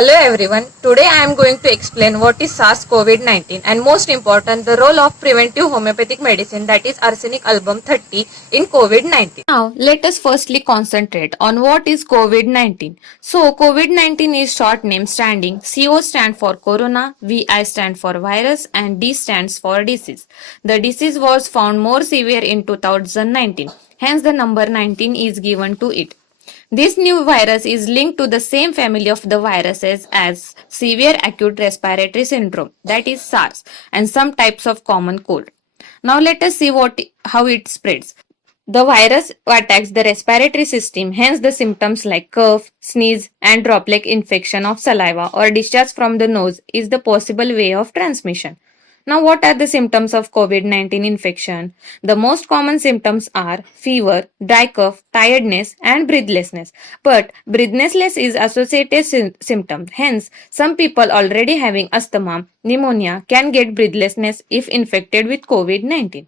Hello everyone. Today I am going to explain what is SARS-CoV-19 and most important the role of preventive homeopathic medicine, that is arsenic album 30, in COVID-19. Now let us firstly concentrate on what is COVID-19. So COVID-19 is short name standing. CO stand for corona, VI stand for virus and D stands for disease. The disease was found more severe in 2019. Hence the number 19 is given to it. This new virus is linked to the same family of the viruses as severe acute respiratory syndrome, that is SARS, and some types of common cold. Now let us see how it spreads. The virus attacks the respiratory system, hence the symptoms like cough, sneeze, and droplet infection of saliva or discharge from the nose is the possible way of transmission. Now, what are the symptoms of COVID-19 infection? The most common symptoms are fever, dry cough, tiredness, and breathlessness. But breathlessness is associated symptom. Hence, some people already having asthma, pneumonia can get breathlessness if infected with COVID-19.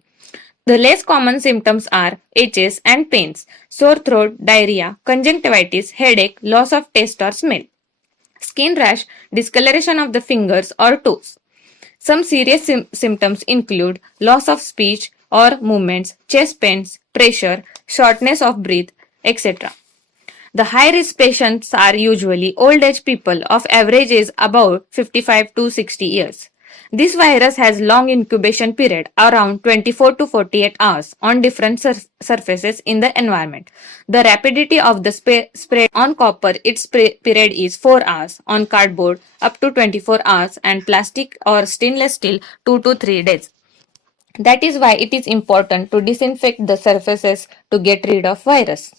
The less common symptoms are itches and pains, sore throat, diarrhea, conjunctivitis, headache, loss of taste or smell, skin rash, discoloration of the fingers or toes. Some serious symptoms include loss of speech or movements, chest pains, pressure, shortness of breath, etc. The high risk patients are usually old age people of average age about 55 to 60 years. This virus has long incubation period around 24 to 48 hours on different surfaces in the environment. The rapidity of the spread on copper, its period is 4 hours, on cardboard up to 24 hours, and plastic or stainless steel 2 to 3 days. That is why it is important to disinfect the surfaces to get rid of virus.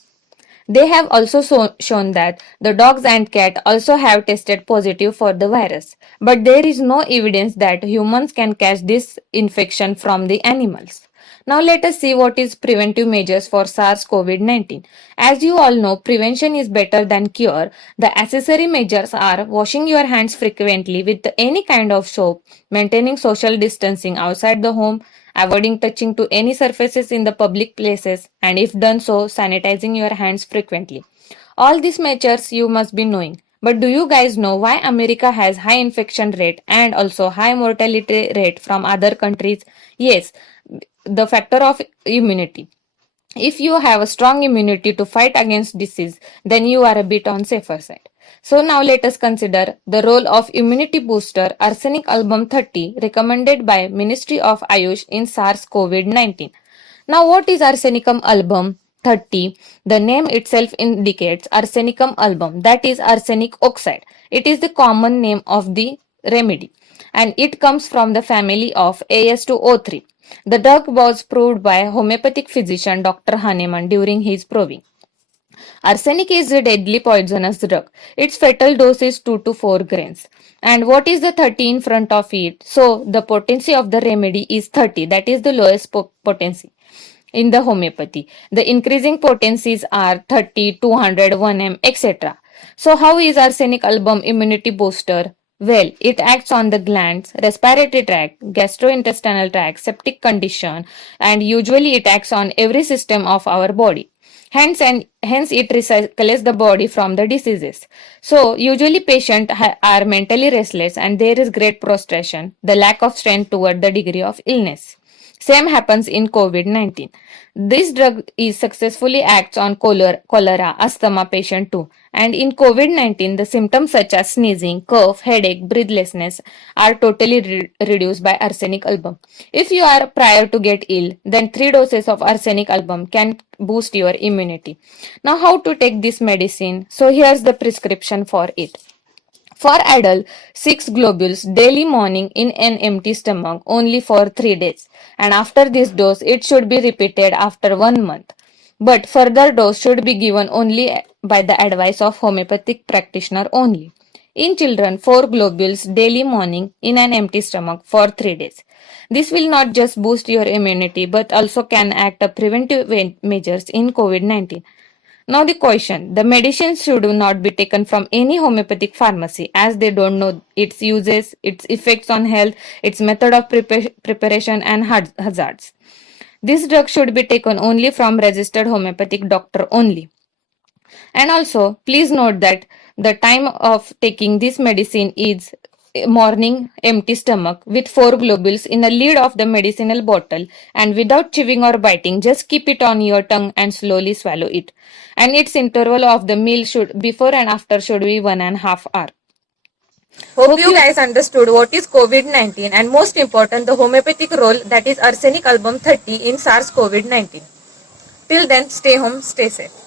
They have also shown that the dogs and cat also have tested positive for the virus, but there is no evidence that humans can catch this infection from the animals. Now let us see what is preventive measures for SARS-CoV-19. As you all know, prevention is better than cure. The accessory measures are washing your hands frequently with any kind of soap, maintaining social distancing outside the home, avoiding touching to any surfaces in the public places, and if done so, sanitizing your hands frequently. All these measures you must be knowing. But do you guys know why America has high infection rate and also high mortality rate from other countries? Yes, the factor of immunity. If you have a strong immunity to fight against disease, then you are a bit on safer side. So now let us consider the role of immunity booster arsenic album 30 recommended by Ministry of Ayush in SARS-CoV-19. Now what is arsenicum album 30? The name itself indicates arsenicum album, that is arsenic oxide. It is the common name of the remedy and it comes from the family of As2O3. The drug was proved by homeopathic physician Dr. Hahnemann during his proving. Arsenic is a deadly poisonous drug. Its fatal dose is 2 to 4 grains. And what is the 30 in front of it? So the potency of the remedy is 30. That is the lowest potency in the homeopathy. The increasing potencies are 30, 200, 1M, etc. So how is arsenic album immunity booster? Well, it acts on the glands, respiratory tract, gastrointestinal tract, septic condition, and usually it acts on every system of our body. Hence it recycles the body from the diseases. So usually patients are mentally restless and there is great prostration, the lack of strength toward the degree of illness. Same happens in COVID-19. This drug is successfully acts on cholera, asthma patient too. And in COVID-19, the symptoms such as sneezing, cough, headache, breathlessness are totally reduced by arsenic album. If you are prior to get ill, then 3 doses of arsenic album can boost your immunity. Now how to take this medicine? So here's the prescription for it. For adult, 6 globules daily morning in an empty stomach only for 3 days. And after this dose, it should be repeated after 1 month. But further dose should be given only by the advice of homeopathic practitioner only. In children, 4 globules daily morning in an empty stomach for 3 days. This will not just boost your immunity but also can act as preventive measures in COVID-19. Now the question, the medicines should not be taken from any homeopathic pharmacy as they don't know its uses, its effects on health, its method of preparation and hazards. This drug should be taken only from registered homeopathic doctor only. And also, please note that the time of taking this medicine is morning empty stomach with 4 globules in the lid of the medicinal bottle and without chewing or biting. Just keep it on your tongue and slowly swallow it. And its interval of the meal should before and after should be 1.5 hours. Hope you guys understood what is COVID-19 and most important the homeopathic role that is arsenic album 30 in SARS COVID-19. Till then, stay home, stay safe.